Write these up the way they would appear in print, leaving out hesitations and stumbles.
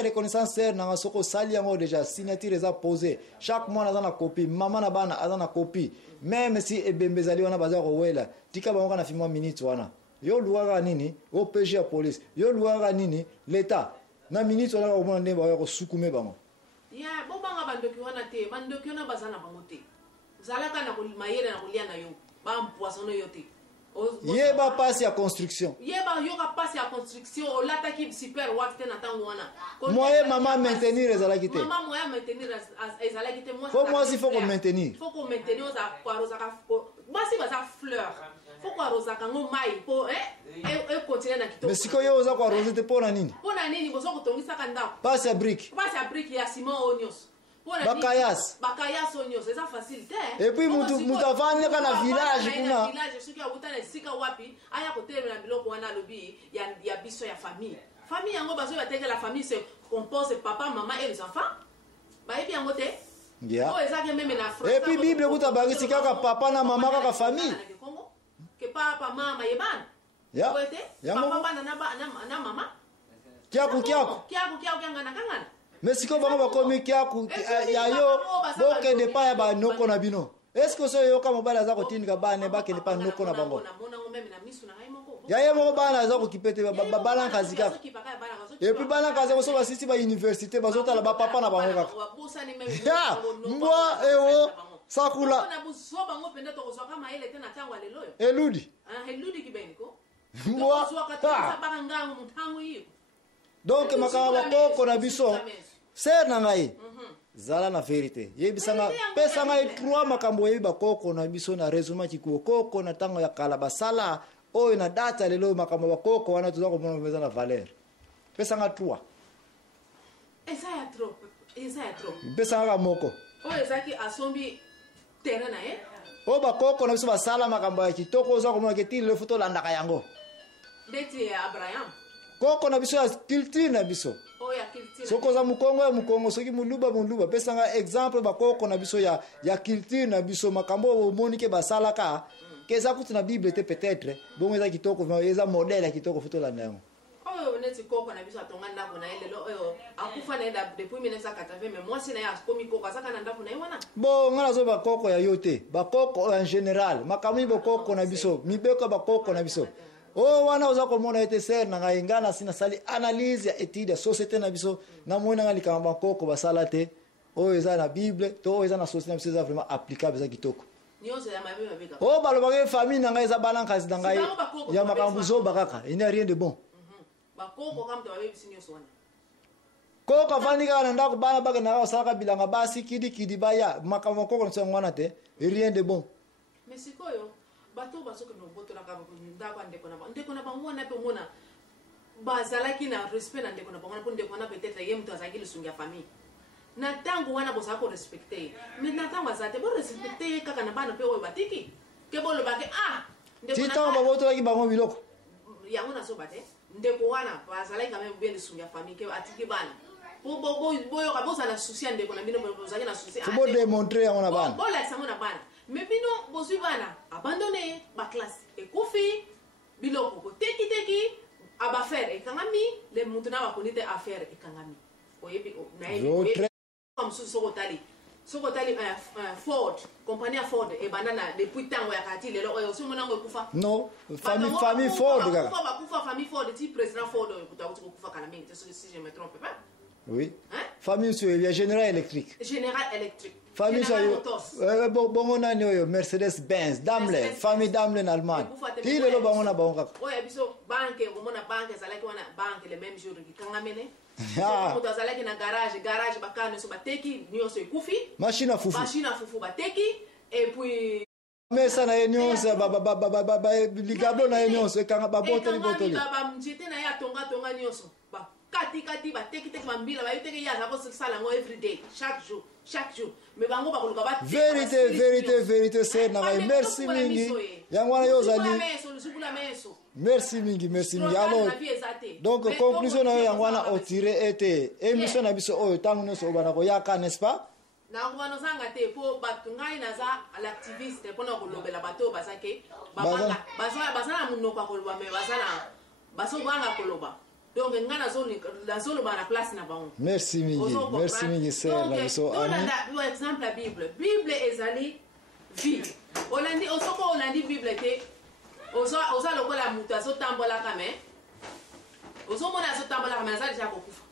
reconnaissance ser nanga soko sali yango déjà signature eza posé chaque mois aza na copie mama na bana aza na copie même si ebembezali wana baza kowela tika bango kana fimwa minute wana yo luaka nini o PG ya police yo luaka nini l'état na minute wana ko mona ndemba ya ko sukume bango ya bo banga bandoki wana te bandoki wana bazana bango te zalaka na kumayere na kulia na yo ba mpoisonner yo te yeba passe ya construction yeba yoka passe ya construction o lataki super wakte na tango wana moyen maman maintenir ezalaki te maman moyen maintenir ezalaki te moi faut si faut qu'on maintenir oza kwa rozaka basi baza fleur faut kwa rozaka ngo mai po e continuer na kitoko mais siko yo oza kwa rose te pona nini bozo kotongisa kanda passe ya brique ya ciment onios bakayas onios eza facile te et puis mutu avani kana village kuna village soki abutana esika wapi aya kotelemela biloko wana lobi ya biso ya famille yango bazo bateke la famille se compose papa maman et les enfants bayebi yango te yeah. Même na et puis bible kuta bagisi kaka papa na mama kaka famille que papa mama yebana ya papa bana na mama kiaku kangana mais siko bango bakomi kiaku ya yo bokende pa ya banoko na bino est-ce que so yo kama mobali aza kotindika bana bakende pa noko na bango ya ye moko bana aza kokipete bana kazi kaka et puis bana kazi ko so basisi ba université bazotala ba papa na bango kaka ya mbwa ewo sakula eludi mbwa donc makaba bakoko na biso ser na ngai zala na vérité yebisanga pesa ngai 3 makambo yebi bakoko na biso na résumé koko na tango ya kala basala oyo na data lelo makambo bakoko wana tuza komona meza na valeur pesa nga 3 esa ya trop pesa nga moko oyo ezaki asombi terrain na o bakoko na biso basala makambo ya kitoko oza komona ke tili le foto landaka yango ndeti ya Abraham koko na biso ya culture na biso soko za mukongo soki muluba pesa nga exemple bakoko na biso ya culture na biso makambo omoni ke basalaka keza kuti na bible te peut-être bongo eza kitoko eza modèle ya kitoko foto landa yango oyo neti koko na biso atonga ndako na elelo oyo akufa na enda depuis 1980 mais moi sina ya komi koko azaka na ndako na wana bon ngala zo bakoko ya yote bakoko en général makambo bakoko na biso mibeko bakoko na biso oh wana oza komona ete ser na ngai ngana sina sali analyse ya étude ya société na biso na mona ngali kamba bakoko basala te oyo eza na bible to eza na société na biso eza vraiment applicable za kitoko oh balobaka famille na ngai eza balankazi na ngai ya makambo zo bakaka il n'y a rien de bon bakoko kama tabebisi nyoso wana koko vani kaka na ndako bana baka na osaka bilanga basi kidi baya makambo koko na ngwana te rien de bon mais sikoyo bato basoka no boto la kaba ndako ndeko na bango na pe mona bazalaki na respect na ndeko na bango na ndeko na peut-être yé mtu azaki lusungia famille na tango wana bosa ko respecter mais na tango azate bo respecter kaka na bana pe oyo batiki ke bolo bake ndeko na tango boto la ki bango biloko yango na so bate ndeko wana bazalaki quand même bien lusungia famille ke atiki bana boyo ka bosa na souci ndeko na bino bozaki na souci faut démontrer yango na bana bo la sango na bana mais bino bozui bana abandonné ba classe ekufi biloko ko teki aba faire ekangami le muntu na bakonite affaire ekangami oyebi na yebi comme sokotali Ford compagnie Ford e banana depuis tango ya kati lelo oyo so monango ekufa non famille Ford kaka kufa famille Ford ti président Ford kufa kana mingi si je me trompe pas oui famille sur il y a General Electric famille sur bon on a yo Mercedes Benz Daimler famille Daimler en Allemagne ti lelo bango na bango kaka oya biso banque omona banque ezalaki wana banque le même jour ki kangamene so moto azalaki na garage bakane so bateki nyonso ekufi machine à fufu bateki et puis mesa na nyonso ligablo na nyonso ekanga babotoli baba mjete na ya tonga nyonso ba kati bateki mambila bayiteki ya zako sala ngo every day chaque jour mais bango bakoluka ba vérité c'est na merci mingi yango wana yozali merci mingi alors donc conclusion na yango wana otire ete émission na biso oyo tangu nyonso obana ko yaka n'est-ce pas na ngwana zanga te po batungai naza l'activiste pona kolobela bato basake bazana munoko koloba me bazana baso banga koloba donc ngana zolo ba na place na bango. Merci mingi sœur na biso ani. Par exemple la Bible ezali vie. Olandi osoko olandi Bible te. Oza lokola mutu azotambola kame. Ozomona azotambola kame azali ja kokufa.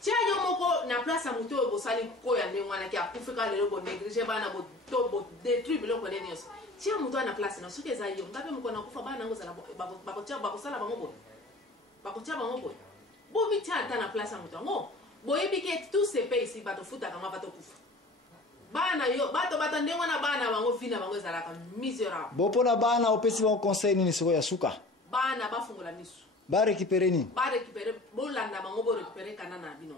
Tia yo moko na place mutu oyo bosali koya ndenge wana ki akufika lelo bo négligé bana bo to bo détruire biloko nini nyonso. Tia mutu na place na soki eza yo ngabe moko na kufa bana ngo zala bakosala bango boye. Bakotia bango boye. Bo bitia ata na place mutu ngo boyebi ke tous ces pays ici bato futa kama bato kufa. Bana yo bato ndenge wana bana bango vina bango ezalaka misérable. Bo pona bana opesi bango conseil nini siko ya suka? Bana bafungola misu. Ba récupérer ni? Ba récupérer bo landa bango bo récupérer kanana bino.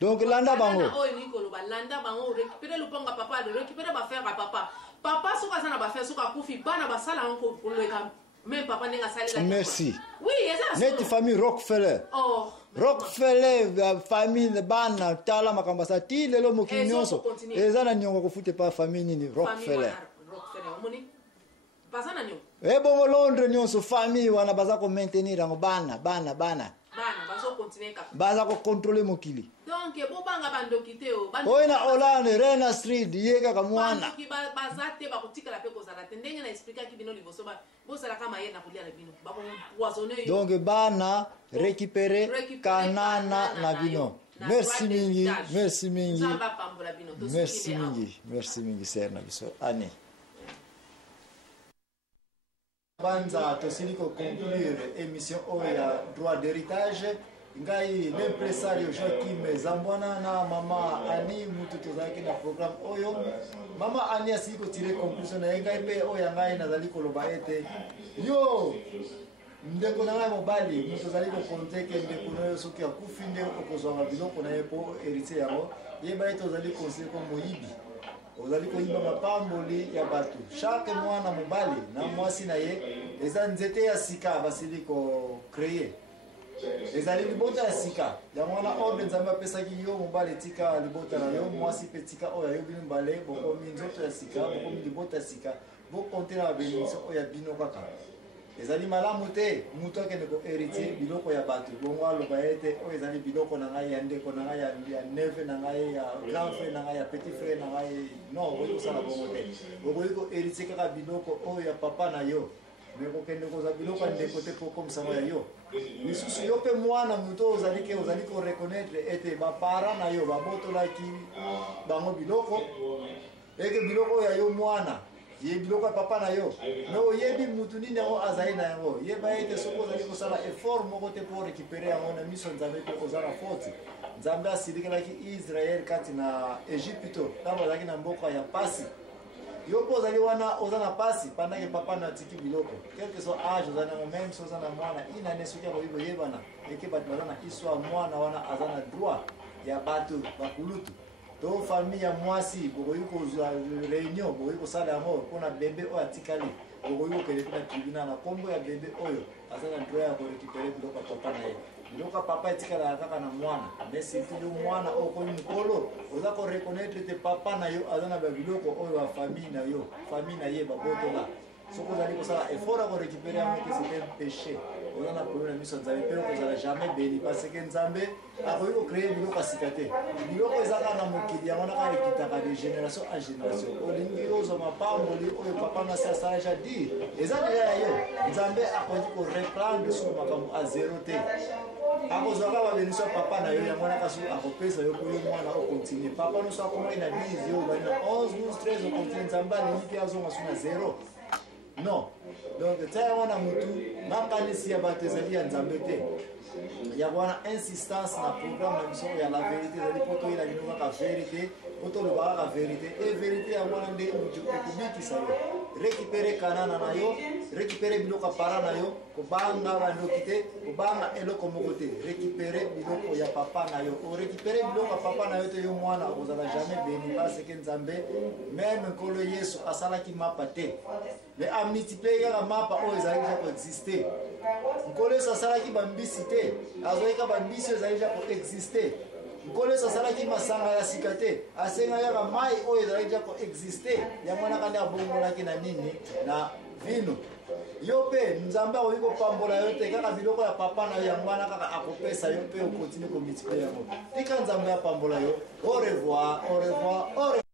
Donc landa bango. O ni kolo ba landa bango récupérer le ponga papa, récupérer ba faire papa. Papa soka sana ba faire soka kufi bana ba sala ngo ko le ka même papa nenga sali la. Merci. Oui, eza. Net famille Rockefeller. Oh. Rockefeller famille bana tala makambasa ti lelo mokili nyonso. Eza na nyongo kofute pa famille nini Rockefeller. Rockefeller omoni. Pasana nyongo. Bongo Londres nyonso famille wana baza ko maintenir ngo bana. Bana bazo continuer ka. Baza ko contrôler mokili. Donc bo banga bandoki te o. Oyo na Hollande Rena Street yeka ka mwana. Bandoki bazate ba kotika la pe ko zala ndenge na expliquer ki bino liboso ba. Bo zala kama ye na kulia na bino. Ba ko poisonner yo. Donc bana récupérer kanana na bino. Merci mingi. Merci mingi sœur na biso. Ani. Banza tosili ko conclure émission oya droit d'héritage ngai l'impresario Joachim Zambwana na mama Ani mutu tozaki na programme oyo mama Ani asili ko tirer conclusion na ngai pe oya ngai nazali koloba ete yo ndeko na ngai mobali mutu tozali ko compter ke ndeko na yo soki akufi nde okozwa biloko na ye po héritier yango yeba ete tozali conseiller ko moyibi ozali koyiba mapamboli ya bato chaque mwana mobali na mwasi na ye eza nzete ya sika basili ko créer ezali libota ya sika ya mwana ordre nzambe apesaki yo mobali tika libota na yo mwasi pe tika oyo yo bino mbale bokomi nzoto ya sika bokomi libota ya sika bokontela na bénédiction oyo ya bino kaka ezali malamu te mutu akende ko héritier biloko ya bato bongo aloba ete oyo ezali biloko na ngai ya ndeko na ngai ya neve na ngai ya grand frère na ngai ya petit frère na ngai non okoki kosala bongo te okoki ko héritier kaka biloko oyo ya papa na yo me kokende kozwa biloko ya ndeko te po komisango ya yo lisusu yo mpe mwana moto ozali ko reconnaître ete bapara na yo babotolaki bango biloko eke biloko oyo ya yo mwana ye biloko ya papa na yo me oyebi mutu nini yango azali na yango yeba ete soki ozali kosala effort moko te mpo récupérer yango na miso nzambe mpe oza na faute nzambe asilikelaki israel kati na egypto ntango azalaki na mboka ya pasi yo mpo ozali wana oza na pasi pandake papa na atiki biloko quelque soit age oza nango même so oza na mwana inane soki akoki koyebana eke bato baza na histoire mwana wana aza na droit ya bato bakulutu to famille ya mwasi bokoki kozwa réunion bokoki kosala yango mpona bebe oyo atikali bokoki kokende mpe na tribunal na nkombo ya bebe oyo aza na droit ya korécupere biloko ya papa na ye biloko ya papa etikalaka kaka na mwana mais surtout yo mwana oyo okomi mokolo oza koreconnaitre te papa na yo aza na babiloko oyo ya famille na yo famille na ye babotola soki ozali kosala effort ya korécupere yango te c'est un péché oza na problème na miso ya nzambe mpe okozala jamais béni parce que nzambe akoki kocréer biloko ya sika te biloko eza kaka na mokili yango naka ekitaka de génération en génération olingi ozwa mapamboli oyo papa na se asala ja dire eza deja ya yo nzambe akoki koreprendre sur makambo a zero te akozwaka babeniso ya papa na yo yango naka soki akopesa yo mpo yo mwana okontinue papa nyonso akomaki na 10 yo obali na 11 12 13 okontinue nzambe alingi mpe azonga so na zero non donc tia yango na mutu makanisi ya bato ezali ya nzambe te ya wana insistance na programme na biso ya la vérité ezali mpo toyela bino kaka vérité mpo toloba kaka vérité e vérité ya wana nde mutu ekobikisa yo récupere kanana na yo récupere biloko ya para na yo kobanga bandoki te kobanga eloko moko te récupere biloko ya papa na yo orécupere biloko ya papa na yo te yo mwana okozala jamais béni parce que nzambe meme nkolo yesu asalaki mapa te me amultiplie kaka mapa oyo ezalaki ja koexiste nkolo yesu asalaki bambisi te azoyika bambisi oyo ezalaki ja koexiste nkolo yesu asalaki masanga ya sika te asengaki kaka mai oyo ezalaki ja koexiste yango wana kandi abongolaki na nini na vino yo pe nzambe akoki pambola yo te kaka biloko ya papa na yo yango wana kaka akopesa yo pe okontinue komultiplie yango tika nzambe apambola yo. Au revoir, au revoir, au revoir.